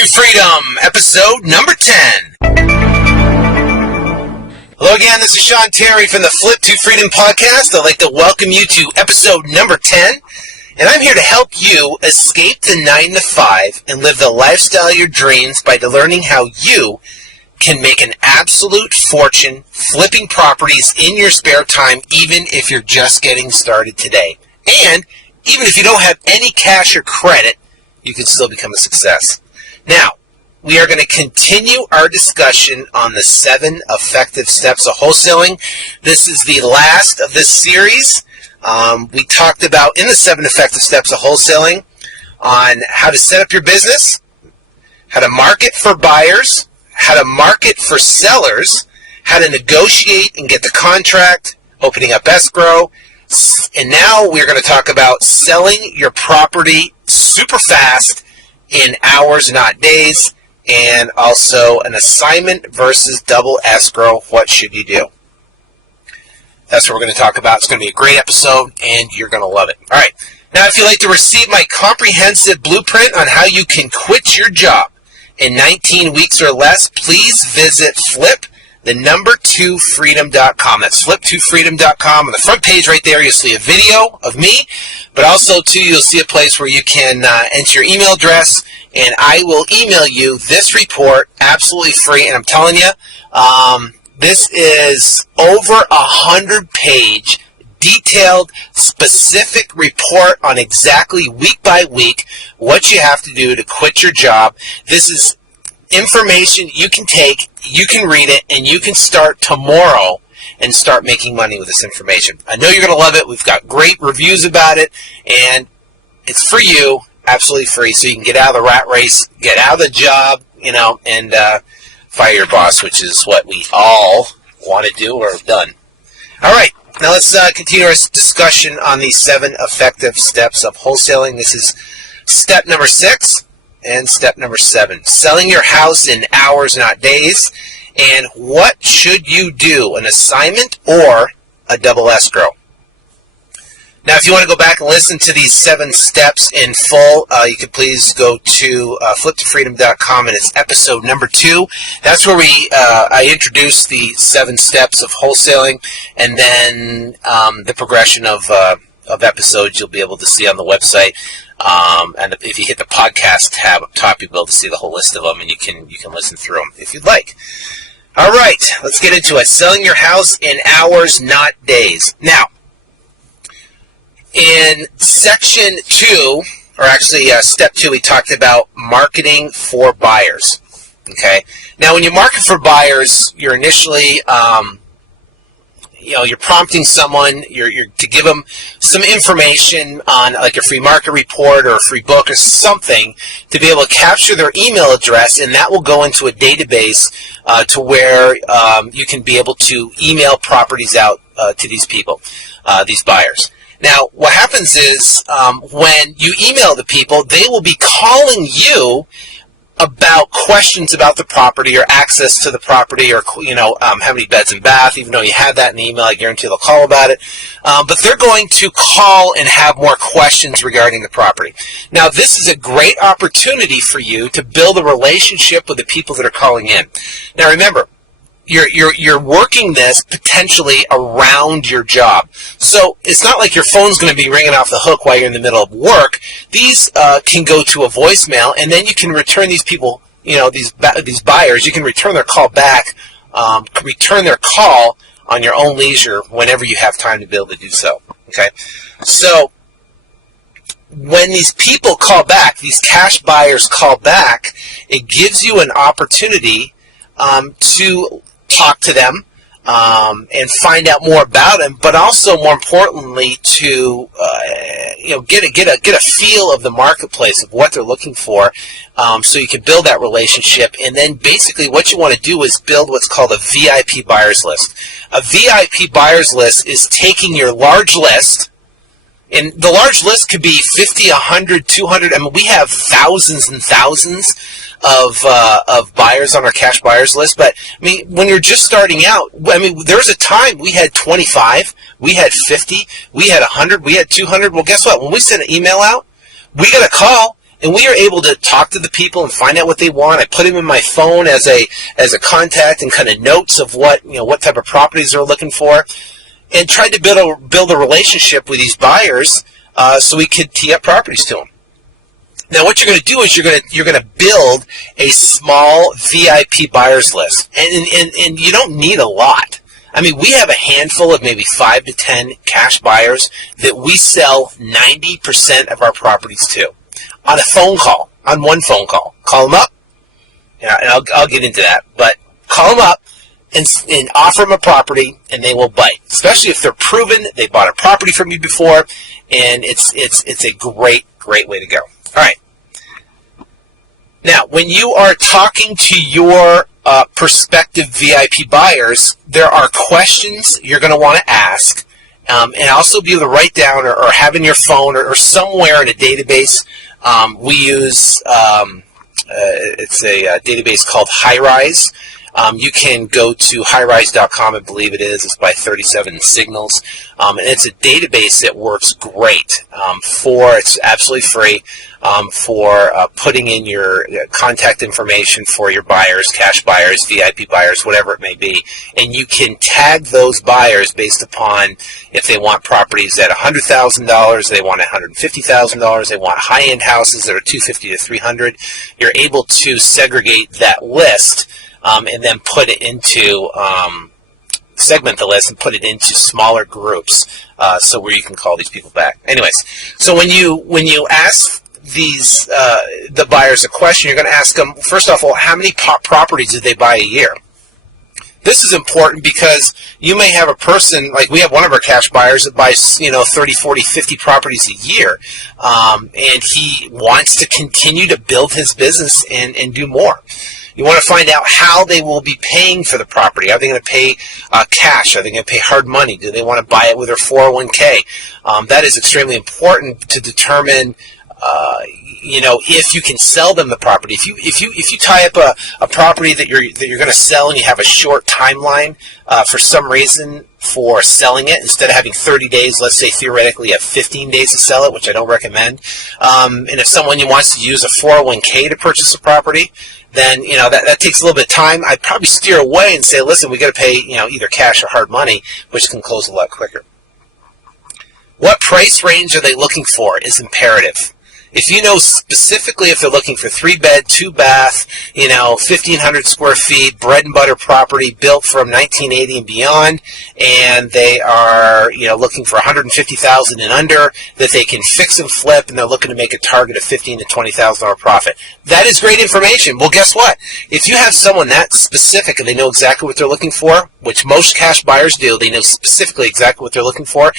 to Freedom, episode number 10. Hello again, this is Sean Terry from the Flip to Freedom podcast. I'd like to welcome you to episode number 10. And I'm here to help you escape the 9 to 5 and live the lifestyle of your dreams by learning how you can make an absolute fortune flipping properties in your spare time, even if you're just getting started today. And even if you don't have any cash or credit, you can still become a success. Now, we are going to continue our discussion on the 7 effective steps of wholesaling. This is the last of this series. We talked about in the 7 effective steps of wholesaling on how to set up your business, how to market for buyers, how to market for sellers, how to negotiate and get the contract, opening up escrow, and now we're going to talk about selling your property super fast in hours, not days, and also an assignment versus double escrow. What should you do? That's what we're going to talk about. It's going to be a great episode, and you're going to love it. All right. Now, if you'd like to receive my comprehensive blueprint on how you can quit your job in 19 weeks or less, please visit flip2freedom.com. That's flip2freedom.com. On the front page right there, you'll see a video of me, but also, too, you'll see a place where you can enter your email address, and I will email you this report absolutely free. And I'm telling you, this is over 100-page, detailed, specific report on exactly week by week what you have to do to quit your job. This is information you can take, you can read it, and you can start tomorrow and start making money with this information. I know you're going to love it. We've got great reviews about it, and it's for you, absolutely free, so you can get out of the rat race, get out of the job, and fire your boss, which is what we all want to do or have done. All right, now let's continue our discussion on the 7 effective steps of wholesaling. This is step number 6 and step number 7. Selling your house in hours, not days. And what should you do, an assignment or a double escrow? Now, if you want to go back and listen to these 7 steps in full, you can please go to flip2freedom.com, and it's episode number 2. That's where I introduce the 7 steps of wholesaling, and then the progression of episodes you'll be able to see on the website. And if you hit the podcast tab up top, you'll be able to see the whole list of them, and you can listen through them if you'd like. All right, let's get into it. Selling your house in hours, not days. Now, in section 2, or actually step 2, we talked about marketing for buyers. Okay. Now, when you market for buyers, you're initially, you're prompting someone, you're to give them some information on like a free market report or a free book or something to be able to capture their email address, and that will go into a database to where you can be able to email properties out to these people, these buyers. Now, what happens is when you email the people, they will be calling you about questions about the property or access to the property or, how many beds and bath. Even though you have that in the email, I guarantee they'll call about it. But they're going to call and have more questions regarding the property. Now, this is a great opportunity for you to build a relationship with the people that are calling in. Now, remember, you're working this potentially around your job. So it's not like your phone's going to be ringing off the hook while you're in the middle of work. These can go to a voicemail, and then you can return these people, these buyers, you can return their call back, return their call on your own leisure whenever you have time to be able to do so. Okay? So when these people call back, these cash buyers call back, it gives you an opportunity to talk to them and find out more about them, but also more importantly to get a feel of the marketplace of what they're looking for, so you can build that relationship. And then basically what you want to do is build what's called a VIP buyers list. A VIP buyers list is taking your large list. And the large list could be 50, 100, 200. I mean, we have thousands and thousands of buyers on our cash buyers list. But, I mean, when you're just starting out, I mean, there was a time we had 25, we had 50, we had 100, we had 200. Well, guess what? When we sent an email out, we got a call, and we are able to talk to the people and find out what they want. I put them in my phone as a contact and kind of notes of what type of properties they're looking for, and tried to build a relationship with these buyers so we could tee up properties to them. Now, what you're going to do is you're going to build a small VIP buyers list, and you don't need a lot. I mean, we have a handful of maybe 5 to 10 cash buyers that we sell 90% of our properties to on a phone call, on one phone call. Call them up, and I'll get into that, but call them up and offer them a property, and they will bite. Especially if they're proven, they bought a property from you before, and it's a great way to go. All right. Now, when you are talking to your prospective VIP buyers, there are questions you're going to want to ask, and also be able to write down or have in your phone or somewhere in a database. We use it's a database called Highrise. You can go to highrise.com, I believe it is. It's by 37 Signals. And it's a database that works great it's absolutely free for putting in your contact information for your buyers, cash buyers, VIP buyers, whatever it may be. And you can tag those buyers based upon if they want properties at $100,000, they want $150,000, they want high-end houses that are $250,000 to $300,000. You're able to segregate that list and then put it into segment the list and put it into smaller groups, so where you can call these people back. Anyways, so when you ask these the buyers a question, you're going to ask them first off, well, how many properties did they buy a year? This is important because you may have a person, like we have one of our cash buyers that buys 30, 40, 50 properties a year, and he wants to continue to build his business and do more. You want to find out how they will be paying for the property. Are they going to pay cash? Are they going to pay hard money? Do they want to buy it with their 401k? That is extremely important to determine, if you can sell them the property. If you tie up a property that you're going to sell and you have a short timeline for some reason for selling it, instead of having 30 days, let's say theoretically you have 15 days to sell it, which I don't recommend. And if someone wants to use a 401k to purchase a property, then that takes a little bit of time. I'd probably steer away and say, listen, we got to pay either cash or hard money, which can close a lot quicker. What price range are they looking for is imperative. If you know specifically if they're looking for 3-bed, 2-bath, 1,500 square feet, bread and butter property built from 1980 and beyond, and they are looking for $150,000 and under, that they can fix and flip, and they're looking to make a target of $15,000 to $20,000 profit. That is great information. Well, guess what? If you have someone that specific and they know exactly what they're looking for, which most cash buyers do, they know specifically exactly what they're looking for,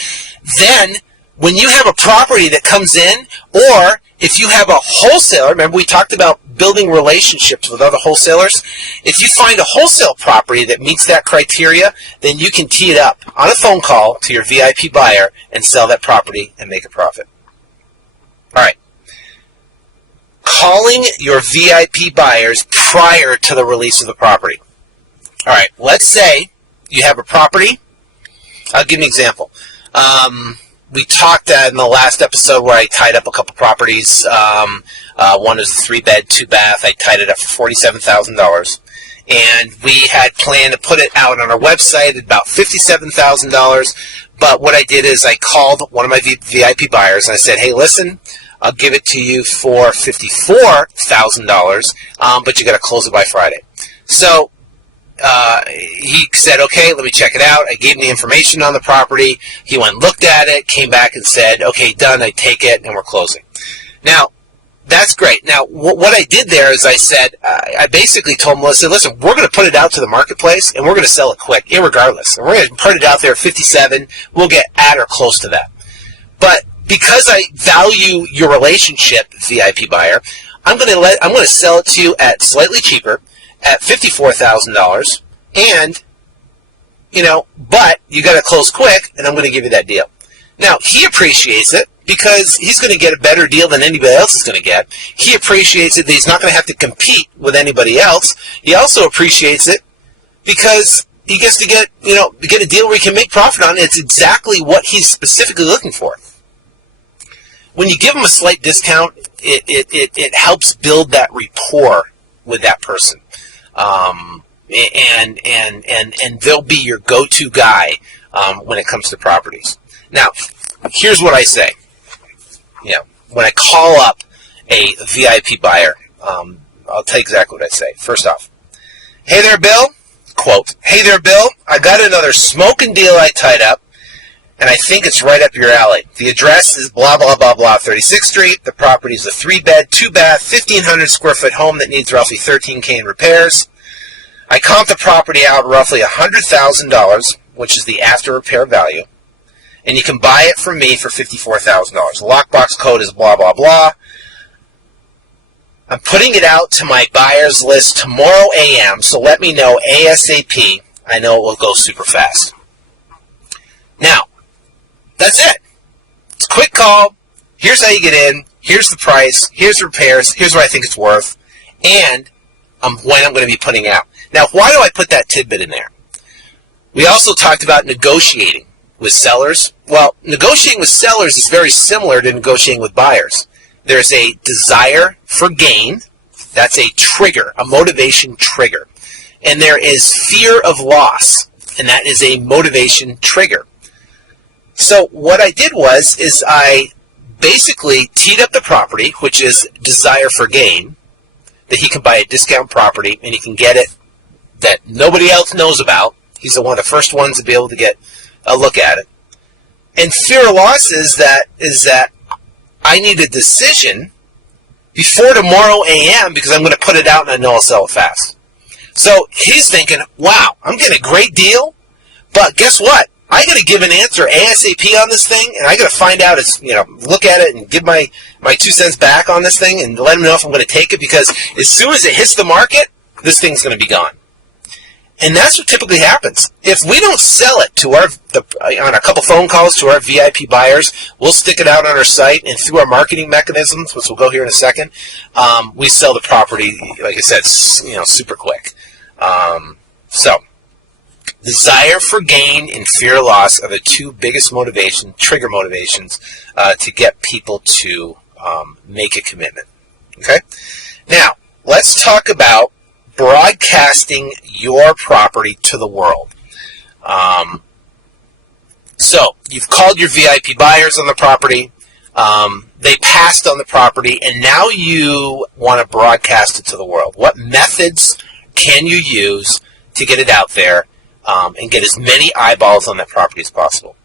then when you have a property that comes in, or if you have a wholesaler, remember we talked about building relationships with other wholesalers. If you find a wholesale property that meets that criteria, then you can tee it up on a phone call to your VIP buyer and sell that property and make a profit. All right. Calling your VIP buyers prior to the release of the property. All right. Let's say you have a property. I'll give you an example. We talked in the last episode where I tied up a couple properties. One was a 3-bed, 2-bath. I tied it up for $47,000. And we had planned to put it out on our website at about $57,000. But what I did is I called one of my VIP buyers and I said, hey, listen, I'll give it to you for $54,000, but you got to close it by Friday. So he said, okay, let me check it out. I gave him the information on the property. He went and looked at it, came back and said, okay, done, I take it, and we're closing. Now, that's great. Now, what I did there is I said, I basically told him, listen, we're going to put it out to the marketplace, and we're going to sell it quick, irregardless. And we're going to put it out there at 57. We'll get at or close to that. But because I value your relationship, VIP buyer, I'm going to sell it to you at slightly cheaper, at $54,000, and, but you got to close quick, and I'm going to give you that deal. Now, he appreciates it because he's going to get a better deal than anybody else is going to get. He appreciates it that he's not going to have to compete with anybody else. He also appreciates it because he gets to get a deal where he can make profit on it. It's exactly what he's specifically looking for. When you give him a slight discount, it helps build that rapport with that person, and they'll be your go-to guy when it comes to properties. Now, here's what I say. When I call up a VIP buyer, I'll tell you exactly what I say. First off, hey there, Bill. Quote, hey there, Bill. I got another smoking deal I tied up, and I think it's right up your alley. The address is blah, blah, blah, blah, 36th Street. The property is a 3-bed, 2-bath, 1,500 square foot home that needs roughly $13K in repairs. I comped the property out roughly $100,000, which is the after repair value, and you can buy it from me for $54,000. The lockbox code is blah, blah, blah. I'm putting it out to my buyers list tomorrow AM, so let me know ASAP. I know it will go super fast. Now, that's it. It's a quick call. Here's how you get in. Here's the price. Here's the repairs. Here's what I think it's worth. And when I'm going to be putting out. Now, why do I put that tidbit in there? We also talked about negotiating with sellers. Well, negotiating with sellers is very similar to negotiating with buyers. There's a desire for gain. That's a trigger, a motivation trigger. And there is fear of loss, and that is a motivation trigger. So what I did is I basically teed up the property, which is desire for gain, that he can buy a discount property and he can get it that nobody else knows about. He's one of the first ones to be able to get a look at it. And fear of loss is that I need a decision before tomorrow AM because I'm going to put it out and I know I'll sell it fast. So he's thinking, wow, I'm getting a great deal, but guess what? I got to give an answer ASAP on this thing, and I got to find out, look at it and give my 2 cents back on this thing and let him know if I'm going to take it, because as soon as it hits the market, this thing's going to be gone. And that's what typically happens. If we don't sell it to on a couple phone calls to our VIP buyers, we'll stick it out on our site, and through our marketing mechanisms, which we'll go here in a second, we sell the property, like I said, super quick. So, desire for gain and fear of loss are the two biggest trigger motivations to get people to make a commitment. Okay? Now, let's talk about broadcasting your property to the world. So, you've called your VIP buyers on the property, they passed on the property, and now you want to broadcast it to the world. What methods can you use to get it out there and get as many eyeballs on that property as possible?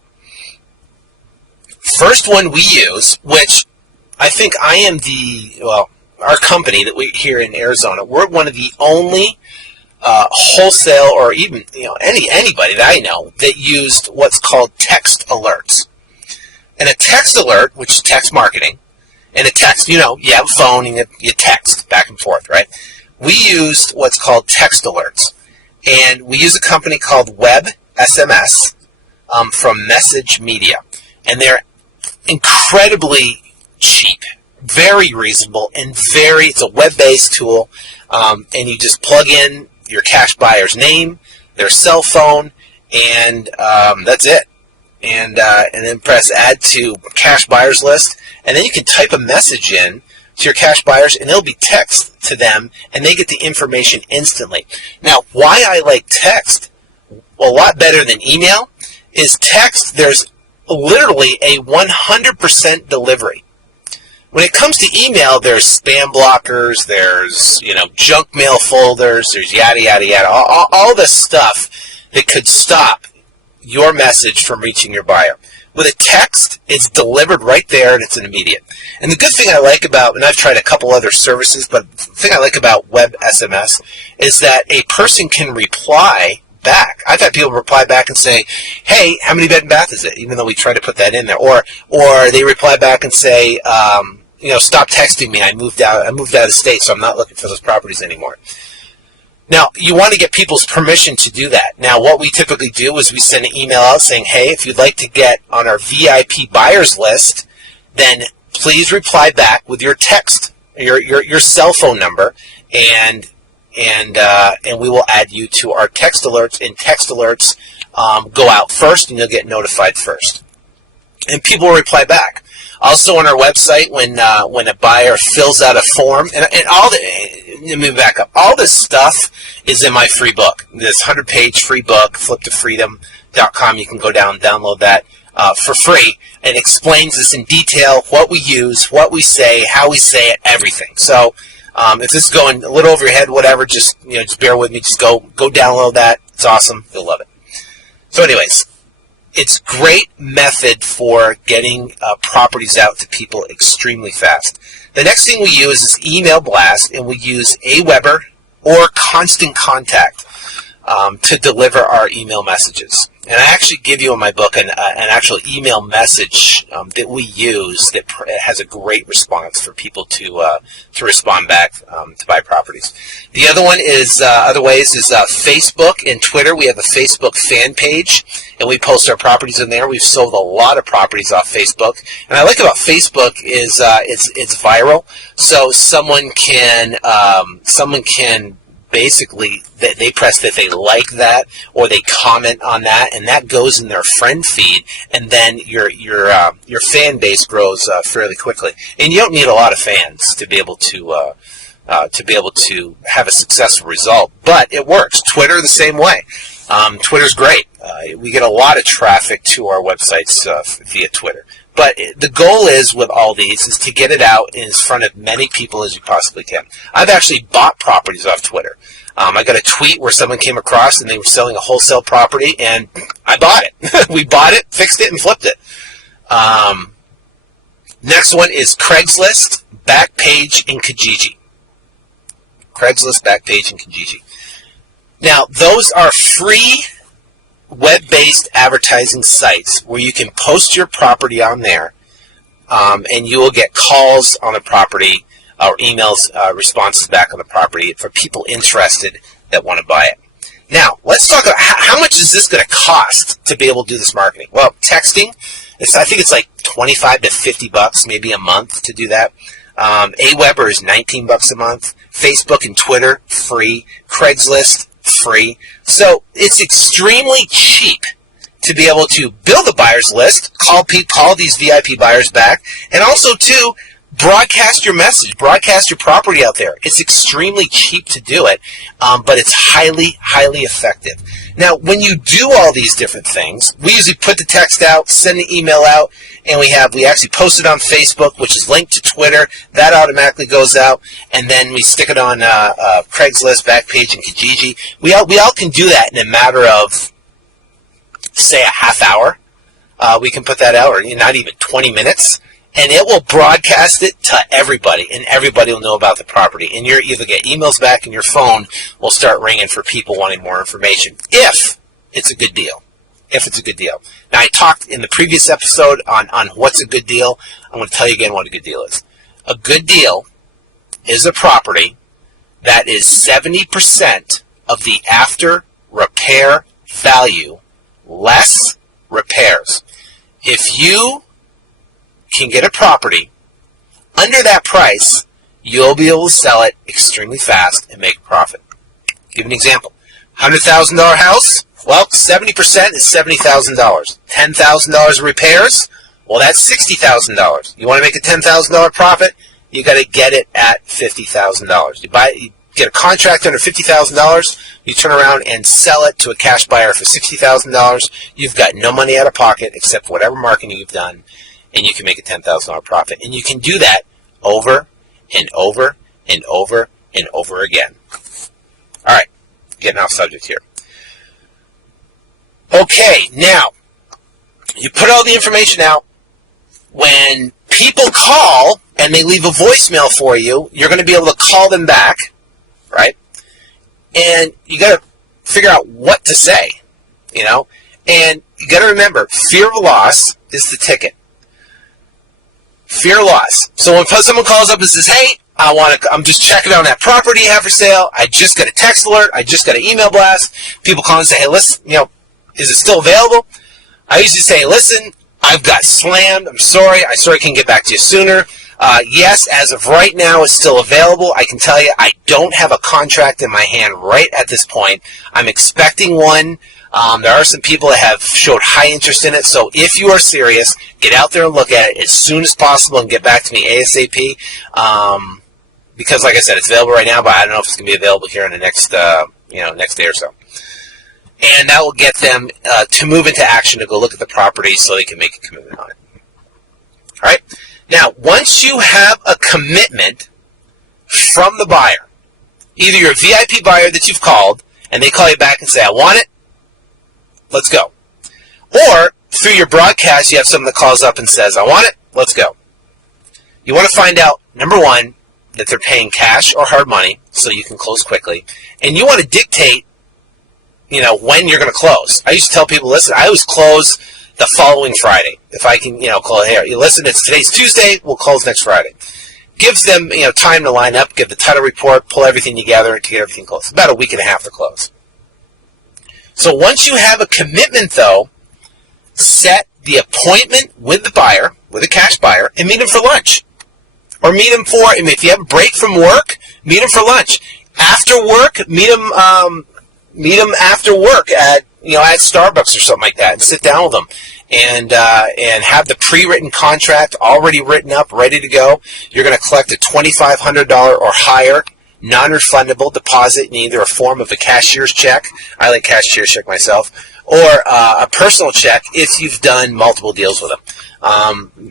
First one we use, which I think our company that we here in Arizona, we're one of the only wholesale, or even anybody that I know, that used what's called text alerts. And a text alert, which is text marketing, and a text, you have a phone and you text back and forth, right? We used what's called text alerts, and we use a company called Web SMS from Message Media, and they're incredibly cheap, very reasonable, and it's a web-based tool, and you just plug in your cash buyer's name, their cell phone, and that's it. And then press add to cash buyers list, and then you can type a message in to your cash buyers, and it'll be text to them, and they get the information instantly. Now, why I like text a lot better than email is text, there's literally a 100% delivery. When it comes to email, there's spam blockers, there's junk mail folders, there's yada yada yada, all the stuff that could stop your message from reaching your buyer. With a text, it's delivered right there and it's an immediate. And the good thing I like about, and I've tried a couple other services, but the thing I like about Web SMS is that a person can reply back. I've had people reply back and say, hey, how many bed and bath is it? Even though we try to put that in there. Or they reply back and say, stop texting me. I moved out of state, so I'm not looking for those properties anymore. Now, you want to get people's permission to do that. Now, what we typically do is we send an email out saying, hey, if you'd like to get on our VIP buyers list, then please reply back with your text, your cell phone number, and we will add you to our text alerts. And text alerts go out first, and you'll get notified first. And people will reply back. Also on our website, when a buyer fills out a form, and all the, let me back up. All this stuff is in my free book. This 100-page free book, fliptofreedom.com. You can go down and download that for free. It explains this in detail, what we use, what we say, how we say it, everything. So if this is going a little over your head, whatever, just bear with me. Just go download that. It's awesome. You'll love it. So anyways, it's a great method for getting properties out to people extremely fast. The next thing we use is email blast, and we use AWeber or Constant Contact to deliver our email messages. And I actually give you in my book an actual email message that we use that has a great response for people to respond back to buy properties. The other one is other ways is Facebook and Twitter. We have a Facebook fan page, and we post our properties in there. We've sold a lot of properties off Facebook, and I like about Facebook is it's viral, so someone can basically, they press that they like that, or they comment on that, and that goes in their friend feed, and then your fan base grows fairly quickly. And you don't need a lot of fans to be able to have a successful result, but it works. Twitter the same way. Twitter's great. We get a lot of traffic to our websites via Twitter. But the goal is, with all these, is to get it out in front of many people as you possibly can. I've actually bought properties off Twitter. I got a tweet where someone came across and they were selling a wholesale property, and I bought it. We bought it, fixed it, and flipped it. Next one is Craigslist, Backpage, and Kijiji. Craigslist, Backpage, and Kijiji. Now, those are free web-based advertising sites where you can post your property on there, and you will get calls on the property or emails, responses back on the property for people interested that want to buy it. Now, let's talk about how much is this going to cost to be able to do this marketing. Well, texting, I think it's like $25 to $50 maybe a month to do that. AWeber is $19 a month. Facebook and Twitter, free. Craigslist, free. So it's extremely cheap to be able to build a buyer's list, call these VIP buyers back, and also to broadcast your message, broadcast your property out there. It's extremely cheap to do it, but it's highly, highly effective. Now, when you do all these different things, we usually put the text out, send the email out, and we actually post it on Facebook, which is linked to Twitter. That automatically goes out, and then we stick it on Craigslist, Backpage, and Kijiji. We all can do that in a matter of, say, a half hour. We can put that out, or not even 20 minutes, and it will broadcast it to everybody, and everybody will know about the property. And you'll either get emails back, and your phone will start ringing for people wanting more information, if it's a good deal. If it's a good deal. Now, I talked in the previous episode on what's a good deal. I'm going to tell you again what a good deal is. A good deal is a property that is 70% of the after repair value less repairs. If you can get a property under that price, you'll be able to sell it extremely fast and make a profit. Give an example. $100,000 house. Well, 70% is $70,000. $10,000 of repairs, well, that's $60,000. You want to make a $10,000 profit, you got to get it at $50,000. You get a contract under $50,000, you turn around and sell it to a cash buyer for $60,000. You've got no money out of pocket except whatever marketing you've done, and you can make a $10,000 profit. And you can do that over and over and over and over again. All right, getting off subject here. Okay, now, you put all the information out. When people call and they leave a voicemail for you, you're going to be able to call them back, right? And you got to figure out what to say, And you got to remember, fear of loss is the ticket. Fear of loss. So when someone calls up and says, hey, I'm just checking on that property you have for sale. I just got a text alert. I just got an email blast. People call and say, hey, listen, is it still available? I usually say, listen, I've got slammed. I'm sorry. I can get back to you sooner. Yes, as of right now, it's still available. I can tell you I don't have a contract in my hand right at this point. I'm expecting one There are some people that have showed high interest in it, so if you are serious, get out there and look at it as soon as possible and get back to me ASAP. Because, like I said, it's available right now, but I don't know if it's going to be available here in the next, next day or so. And that will get them to move into action to go look at the property so they can make a commitment on it. All right. Now, once you have a commitment from the buyer, either you're a VIP buyer that you've called and they call you back and say, I want it, let's go. Or through your broadcast, you have someone that calls up and says, I want it, let's go. You want to find out, number one, that they're paying cash or hard money so you can close quickly. And you want to dictate, when you're going to close. I used to tell people, listen, I always close the following Friday. If I can, call it here. Listen, today's Tuesday, we'll close next Friday. Gives them, time to line up, give the title report, pull everything together to get everything closed. About a week and a half to close. So once you have a commitment, though, set the appointment with the buyer, with a cash buyer, and meet them for lunch. Or meet them if you have a break from work, meet them for lunch. After work, meet them after work at Starbucks or something like that, and sit down with them and have the pre-written contract already written up, ready to go. You're going to collect a $2,500 or higher non-refundable deposit in either a form of a cashier's check. I like cashier's check myself, or a personal check if you've done multiple deals with them.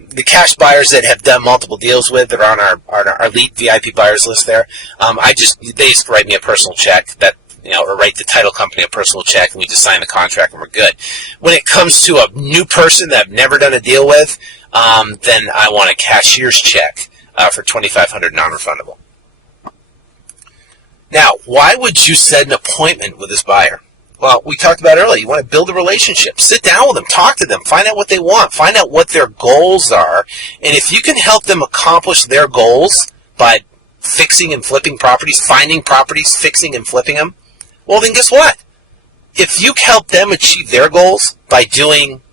The cash buyers that have done multiple deals with that are on our elite VIP buyers list there, they just write me a personal check that, or write the title company a personal check, and we just sign the contract and we're good. When it comes to a new person that I've never done a deal with, then I want a cashier's check for $2,500 non-refundable. Now, why would you set an appointment with this buyer? Well, we talked about earlier, you want to build a relationship. Sit down with them, talk to them, find out what they want, find out what their goals are, and if you can help them accomplish their goals by fixing and flipping properties, finding properties, fixing and flipping them, well, then guess what? If you help them achieve their goals by doing,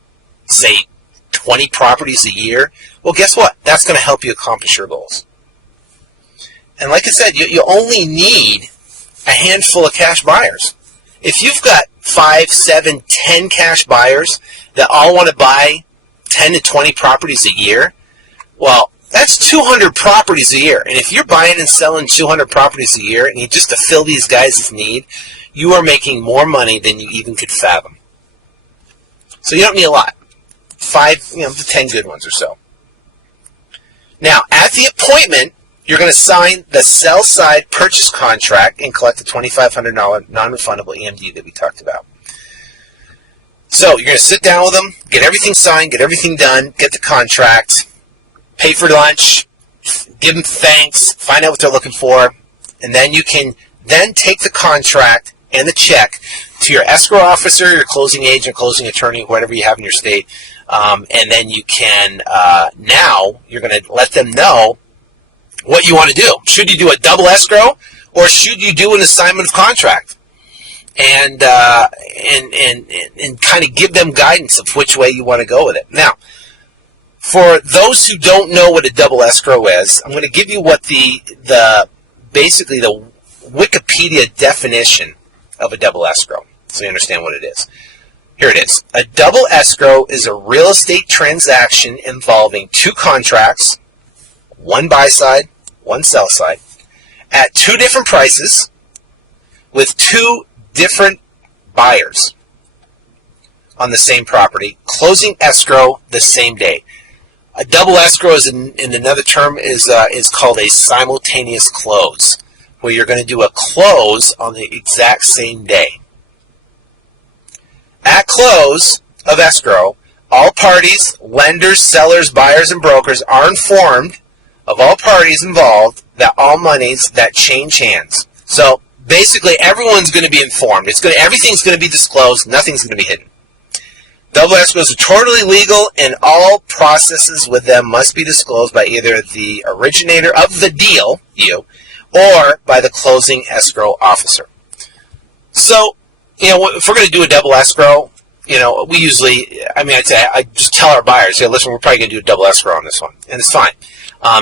say, 20 properties a year, well, guess what? That's going to help you accomplish your goals. And like I said, you only need a handful of cash buyers. If you've got 5, 7, 10 cash buyers that all want to buy 10 to 20 properties a year, well, that's 200 properties a year. And if you're buying and selling 200 properties a year, and you just to fill these guys' need, you are making more money than you even could fathom. So you don't need a lot. 5, to 10 good ones or so. Now, at the appointment, you're going to sign the sell-side purchase contract and collect the $2,500 non-refundable EMD that we talked about. So you're going to sit down with them, get everything signed, get everything done, get the contract, pay for lunch, give them thanks, find out what they're looking for, and then you can then take the contract and the check to your escrow officer, your closing agent, closing attorney, whatever you have in your state, and then you can, now you're going to let them know what you want to do. Should you do a double escrow, or should you do an assignment of contract? And kind of give them guidance of which way you want to go with it. Now, for those who don't know what a double escrow is, I'm going to give you what basically the Wikipedia definition of a double escrow, so you understand what it is. Here it is. A double escrow is a real estate transaction involving two contracts, one buy side, one sell side, at two different prices with two different buyers on the same property, closing escrow the same day. A double escrow, is in another term, is called a simultaneous close, where you're going to do a close on the exact same day. At close of escrow, all parties, lenders, sellers, buyers, and brokers are informed of all parties involved that all monies that change hands. So basically, everyone's going to be informed. Everything's going to be disclosed. Nothing's going to be hidden. Double escrows are totally legal, and all processes with them must be disclosed by either the originator of the deal, you, or by the closing escrow officer. So, if we're going to do a double escrow, we usually, I just tell our buyers, listen, we're probably going to do a double escrow on this one, and it's fine.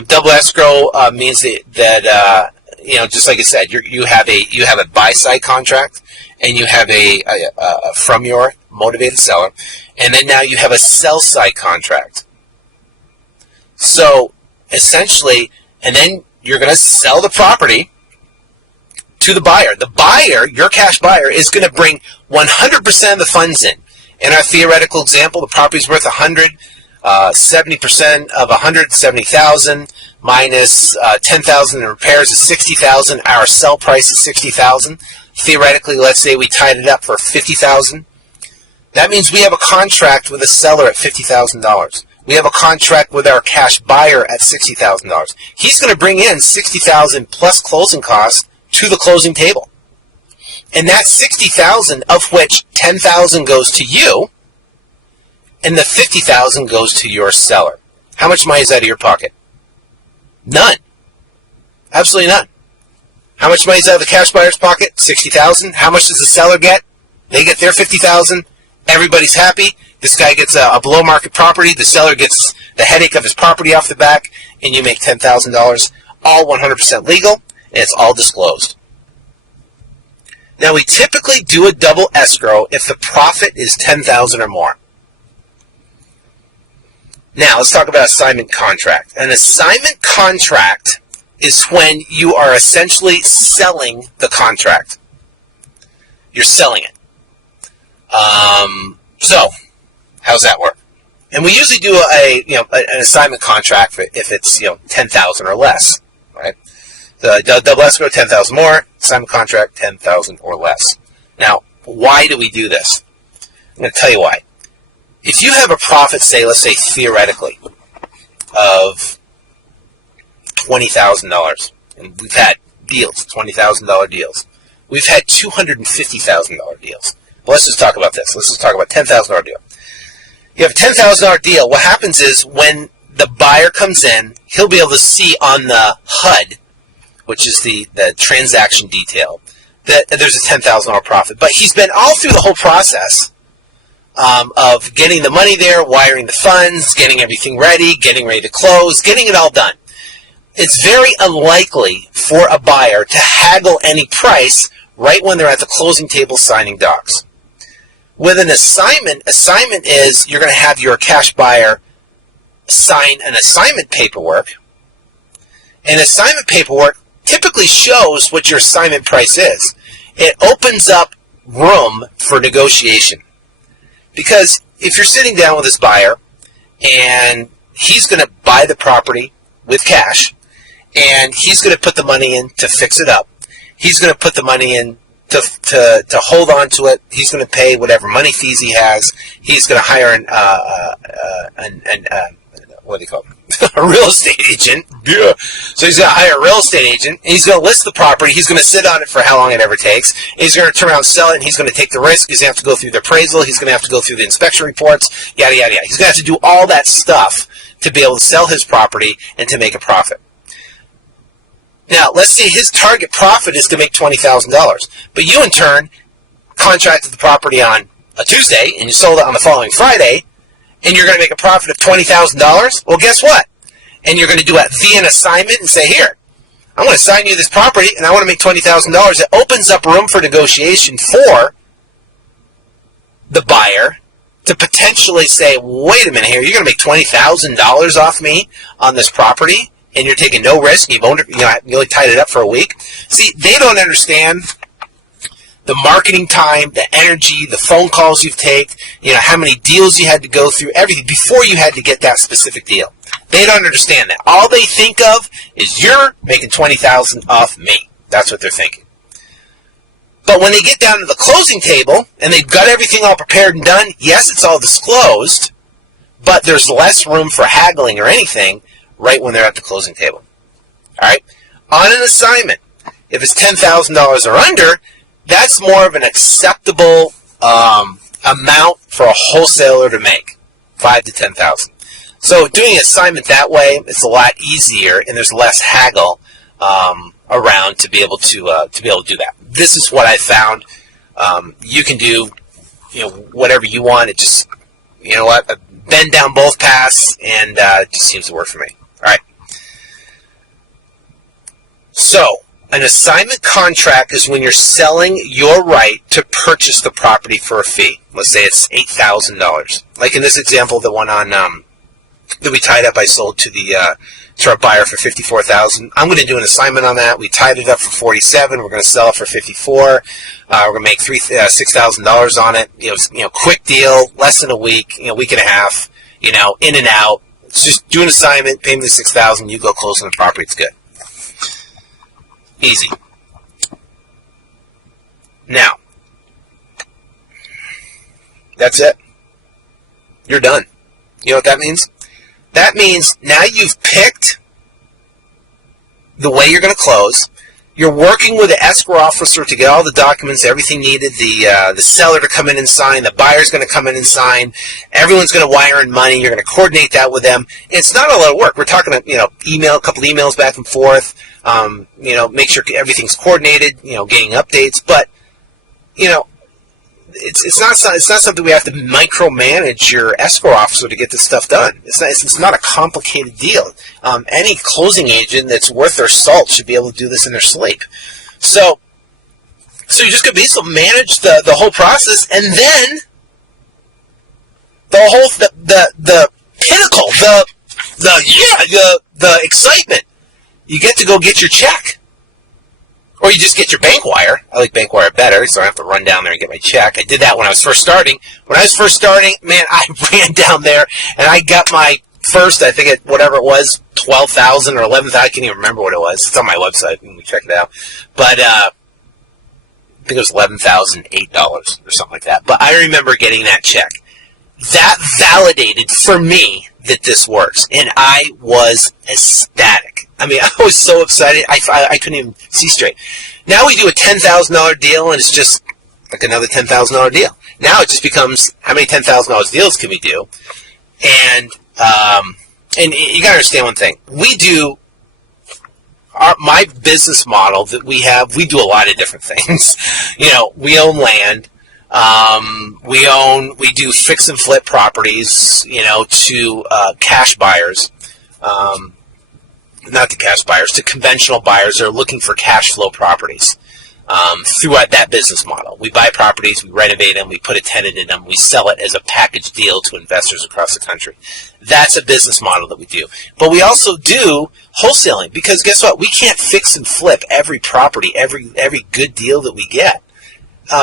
Double escrow means that just like I said, you have a buy side contract, and you have a from your motivated seller, and then now you have a sell side contract. So essentially, and then you're going to sell the property to the buyer. The buyer, your cash buyer, is going to bring 100% of the funds in. In our theoretical example, the property's worth 100. 70% of 170,000 minus 10,000 in repairs is 60,000. Our sell price is 60,000. Theoretically, let's say we tied it up for 50,000. That means we have a contract with a seller at $50,000. We have a contract with our cash buyer at $60,000. He's going to bring in 60,000 plus closing costs to the closing table. And that 60,000, of which 10,000 goes to you, and the 50,000 goes to your seller. How much money is out of your pocket? None. Absolutely none. How much money is out of the cash buyer's pocket? 60,000. How much does the seller get? They get their 50,000. Everybody's happy. This guy gets a below market property. The seller gets the headache of his property off the back, and you make $10,000. All 100% legal, and it's all disclosed. Now, we typically do a double escrow if the profit is $10,000 or more. Now, let's talk about assignment contract. An assignment contract is when you are essentially selling the contract. You're selling it. So, how's that work? And we usually do an assignment contract if it's 10,000 or less, right? The double escrow, 10,000 more. Assignment contract, 10,000 or less. Now, why do we do this? I'm going to tell you why. If you have a profit, let's say theoretically, of $20,000, and we've had deals, $20,000 deals. We've had $250,000 deals. But let's just talk about this. Let's just talk about $10,000 deal. You have a $10,000 deal. What happens is when the buyer comes in, he'll be able to see on the HUD, which is the transaction detail, that there's a $10,000 profit. But he's been all through the whole process of getting the money there, wiring the funds, getting everything ready, getting ready to close, getting it all done. It's very unlikely for a buyer to haggle any price right when they're at the closing table signing docs. With an assignment is you're going to have your cash buyer sign an assignment paperwork. And assignment paperwork typically shows what your assignment price is. It opens up room for negotiation. Because if you're sitting down with this buyer and he's going to buy the property with cash and he's going to put the money in to fix it up, he's going to put the money in to hold on to it, he's going to pay whatever money fees he has, he's going to hire what do they call it? A real estate agent. Yeah. So he's going to hire a real estate agent, and he's going to list the property. He's going to sit on it for how long it ever takes. And he's going to turn around and sell it, and he's going to take the risk. He's going to have to go through the appraisal. He's going to have to go through the inspection reports, yada, yada, yada. He's going to have to do all that stuff to be able to sell his property and to make a profit. Now, let's say his target profit is to make $20,000, but you, in turn, contracted the property on a Tuesday, and you sold it on the following Friday, and you're going to make a profit of $20,000, well, guess what? And you're going to do it via an assignment and say, here, I'm going to assign you this property, and I want to make $20,000. It opens up room for negotiation for the buyer to potentially say, wait a minute here, you're going to make $20,000 off me on this property, and you're taking no risk, and you only tied it up for a week. See, they don't understand the marketing time, the energy, the phone calls you've taken, how many deals you had to go through, everything before you had to get that specific deal. They don't understand that. All they think of is you're making $20,000 off me. That's what they're thinking. But when they get down to the closing table and they've got everything all prepared and done, yes, it's all disclosed, but there's less room for haggling or anything right when they're at the closing table. All right? On an assignment, if it's $10,000 or under, that's more of an acceptable amount for a wholesaler to make, $5,000 to $10,000. So doing an assignment that way, it's a lot easier, and there's less haggle around to be able to do that. This is what I found. You can do whatever you want. It just bend down both paths, and it just seems to work for me. All right. So An assignment contract is when you're selling your right to purchase the property for a fee. Let's say it's $8,000. Like in this example, the one on that we tied up, I sold to our buyer for $54,000. I'm going to do an assignment on that. We tied it up for $47,000. We're going to sell it for $54,000. We're going to make $6,000 on it. Quick deal, less than a week, week and a half. In and out. It's just do an assignment, pay me the $6,000. You go close on the property. It's good. Easy. Now, that's it. You're done. You know what that means? That means now you've picked the way you're going to close. You're working with the escrow officer to get all the documents, everything needed, the seller to come in and sign, the buyer's going to come in and sign, everyone's going to wire in money, you're going to coordinate that with them. It's not a lot of work. We're talking, email, a couple emails back and forth, make sure everything's coordinated, getting updates, but, it's not something we have to micromanage your escrow officer to get this stuff done. It's not a complicated deal. Any closing agent that's worth their salt should be able to do this in their sleep. So you're just going to basically manage the whole process, and then the pinnacle, the excitement. You get to go get your check. Or you just get your bank wire. I like bank wire better, so I don't have to run down there and get my check. I did that when I was first starting. When I was first starting, man, I ran down there and I got my first, I think whatever it was, 12,000 or 11,000. I can't even remember what it was. It's on my website. You can check it out. But I think it was $11,008 or something like that. But I remember getting that check. That validated for me that this works, and I was ecstatic. I mean, I was so excited, I couldn't even see straight. Now we do a $10,000 deal, and it's just like another $10,000 deal. Now it just becomes, how many $10,000 deals can we do? And you got to understand one thing. We do, my business model that we have, we do a lot of different things. We own land. We do fix and flip properties, to cash buyers. Not to cash buyers, to conventional buyers that are looking for cash flow properties throughout that business model. We buy properties, we renovate them, we put a tenant in them, we sell it as a package deal to investors across the country. That's a business model that we do. But we also do wholesaling, because guess what? We can't fix and flip every property, every good deal that we get.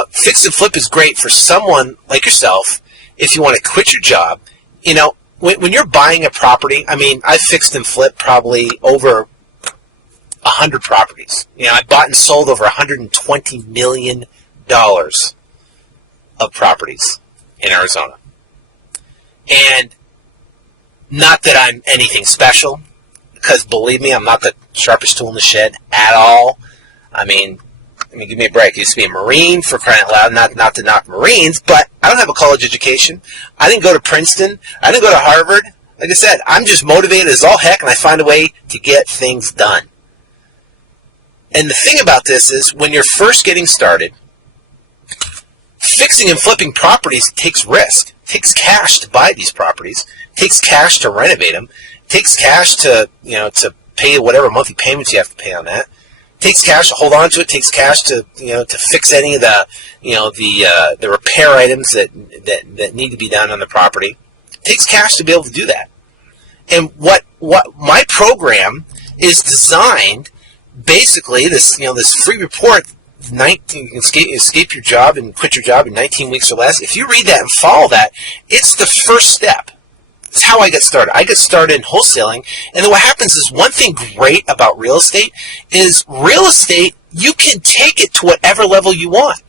Fix and flip is great for someone like yourself if you want to quit your job. When you're buying a property, I mean, I've fixed and flipped probably over 100 properties. I bought and sold over $120 million of properties in Arizona. And not that I'm anything special, because believe me, I'm not the sharpest tool in the shed at all. I mean, give me a break. I used to be a Marine, for crying out loud, not to knock Marines, but I don't have a college education. I didn't go to Princeton. I didn't go to Harvard. Like I said, I'm just motivated as all heck, and I find a way to get things done. And the thing about this is, when you're first getting started, fixing and flipping properties takes risk. It takes cash to buy these properties. It takes cash to renovate them. It takes cash to pay whatever monthly payments you have to pay on that. Takes cash to hold on to it. Takes cash to to fix any of the repair items that need to be done on the property. Takes cash to be able to do that. And what my program is designed, basically, this free report, 19 escape your job and quit your job in 19 weeks or less. If you read that and follow that, it's the first step. It's how I got started. I got started in wholesaling, and then what happens is, one thing great about real estate is you can take it to whatever level you want.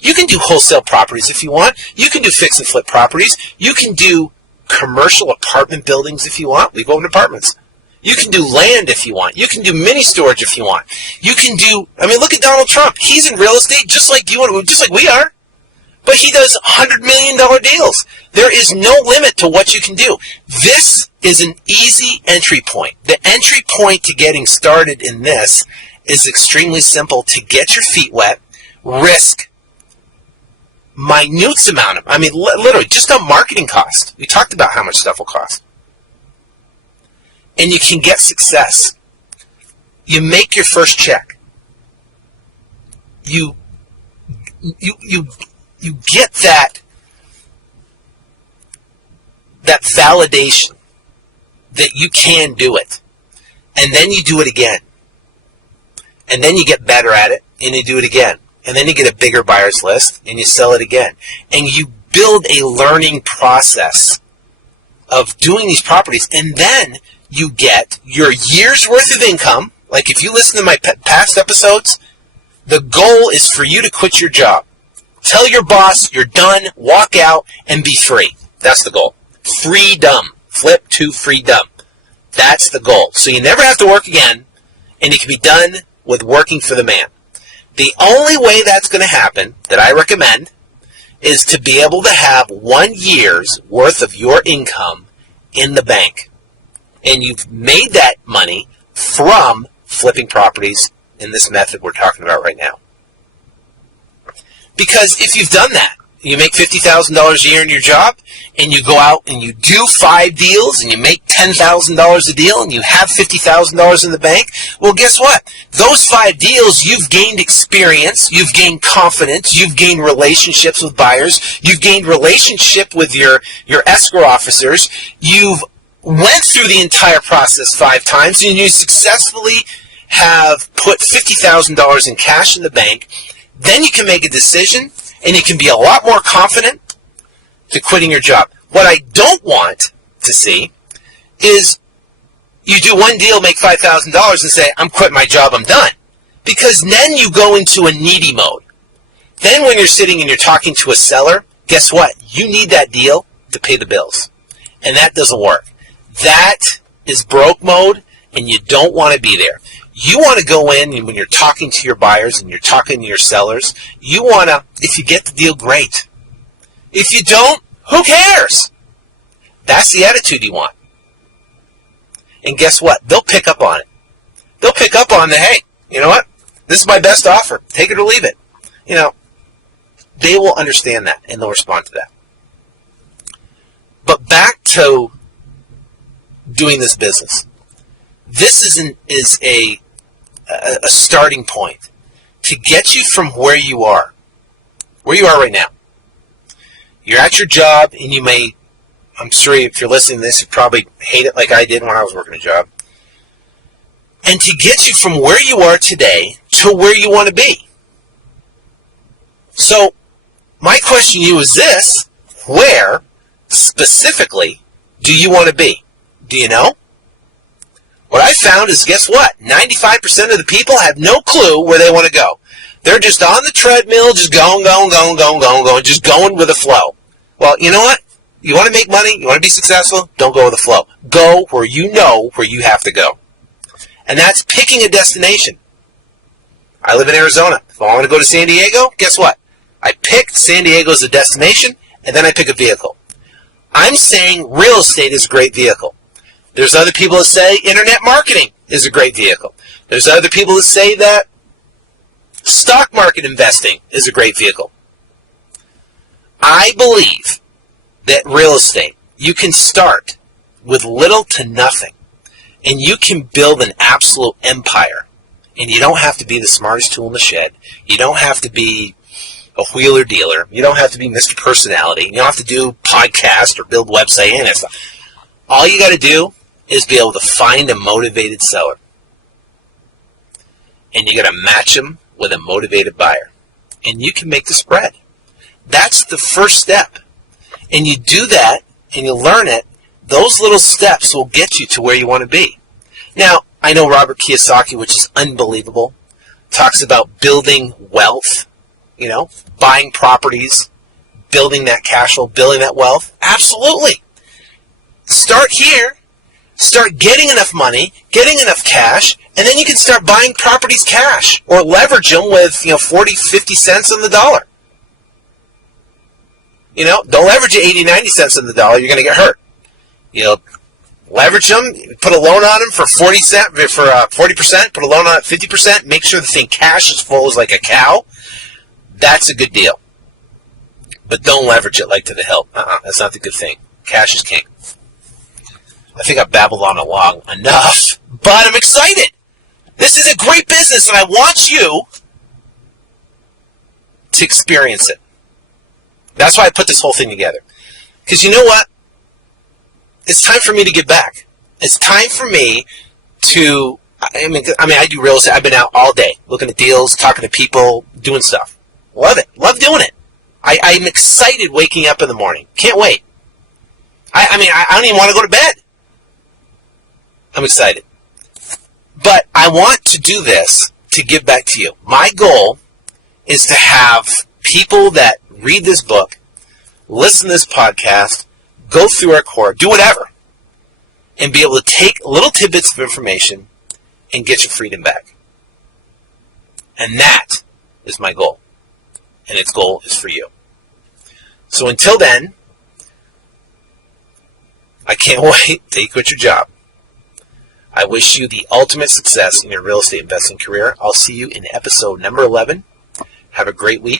You can do wholesale properties if you want. You can do fix and flip properties. You can do commercial apartment buildings if you want. We go in apartments. You can do land if you want. You can do mini storage if you want. You can do, look at Donald Trump. He's in real estate just like we are. But he does $100 million deals. There is no limit to what you can do. This is an easy entry point. The entry point to getting started in this is extremely simple. To get your feet wet, risk minute amount of, literally just on marketing cost. We talked about how much stuff will cost. And you can get success. You make your first check. you get that validation that you can do it. And then you do it again. And then you get better at it, and you do it again. And then you get a bigger buyer's list, and you sell it again. And you build a learning process of doing these properties, and then you get your year's worth of income. Like if you listen to my past episodes, the goal is for you to quit your job. Tell your boss you're done, walk out, and be free. That's the goal. Freedom. Flip to freedom. That's the goal. So you never have to work again, and you can be done with working for the man. The only way that's going to happen, that I recommend, is to be able to have 1 year's worth of your income in the bank. And you've made that money from flipping properties in this method we're talking about right now. Because if you've done that, you make $50,000 a year in your job, and you go out and you do 5 deals, and you make $10,000 a deal, and you have $50,000 in the bank, well, guess what? Those 5 deals, you've gained experience, you've gained confidence, you've gained relationships with buyers, you've gained relationship with your escrow officers, you've went through the entire process 5 times, and you successfully have put $50,000 in cash in the bank. Then you can make a decision, and you can be a lot more confident to quitting your job. What I don't want to see is you do 1 deal, make $5,000, and say, I'm quitting my job, I'm done. Because then you go into a needy mode. Then when you're sitting and you're talking to a seller, guess what? You need that deal to pay the bills. And that doesn't work. That is broke mode, and you don't want to be there. You want to go in, and when you're talking to your buyers and you're talking to your sellers, you want to, if you get the deal, great. If you don't, who cares? That's the attitude you want. And guess what? They'll pick up on it. They'll pick up on the, hey, you know what? This is my best offer. Take it or leave it. You know, they will understand that, and they'll respond to that. But back to doing this business. This is a starting point to get you from where you are right now. You're at your job, and you may, I'm sure if you're listening to this, you probably hate it like I did when I was working a job. And to get you from where you are today to where you want to be. So, my question to you is this: where, specifically, do you want to be? Do you know? What I found is, guess what? 95% of the people have no clue where they want to go. They're just on the treadmill, just going, just going with the flow. Well, you know what? You want to make money? You want to be successful? Don't go with the flow. Go where you know where you have to go. And that's picking a destination. I live in Arizona. If I want to go to San Diego, guess what? I picked San Diego as a destination, and then I pick a vehicle. I'm saying real estate is a great vehicle. There's other people that say internet marketing is a great vehicle. There's other people that say that stock market investing is a great vehicle. I believe that real estate, you can start with little to nothing, and you can build an absolute empire. And you don't have to be the smartest tool in the shed. You don't have to be a wheeler dealer. You don't have to be Mr. Personality. You don't have to do podcast or build website, any of that stuff. All you got to do is be able to find a motivated seller. And you got to match them with a motivated buyer. And you can make the spread. That's the first step. And you do that, and you learn it. Those little steps will get you to where you want to be. Now, I know Robert Kiyosaki, which is unbelievable, talks about building wealth, you know, buying properties, building that cash flow, building that wealth. Absolutely. Start here. Start getting enough money, getting enough cash, and then you can start buying properties cash or leverage them with, 40, 50 cents on the dollar. Don't leverage it 80, 90 cents on the dollar. You're going to get hurt. Leverage them, put a loan on them for 40%, put a loan on it 50%, make sure the thing cash is full as like a cow. That's a good deal. But don't leverage it like to the hilt. That's not the good thing. Cash is king. I think I've babbled on along enough, but I'm excited. This is a great business, and I want you to experience it. That's why I put this whole thing together. Because you know what? It's time for me to give back. It's time for me to, I do real estate. I've been out all day looking at deals, talking to people, doing stuff. Love it. Love doing it. I'm excited waking up in the morning. Can't wait. I don't even want to go to bed. I'm excited. But I want to do this to give back to you. My goal is to have people that read this book, listen to this podcast, go through our core, do whatever, and be able to take little tidbits of information and get your freedom back. And that is my goal. And its goal is for you. So until then, I can't wait till you quit your job. I wish you the ultimate success in your real estate investing career. I'll see you in episode number 11. Have a great week.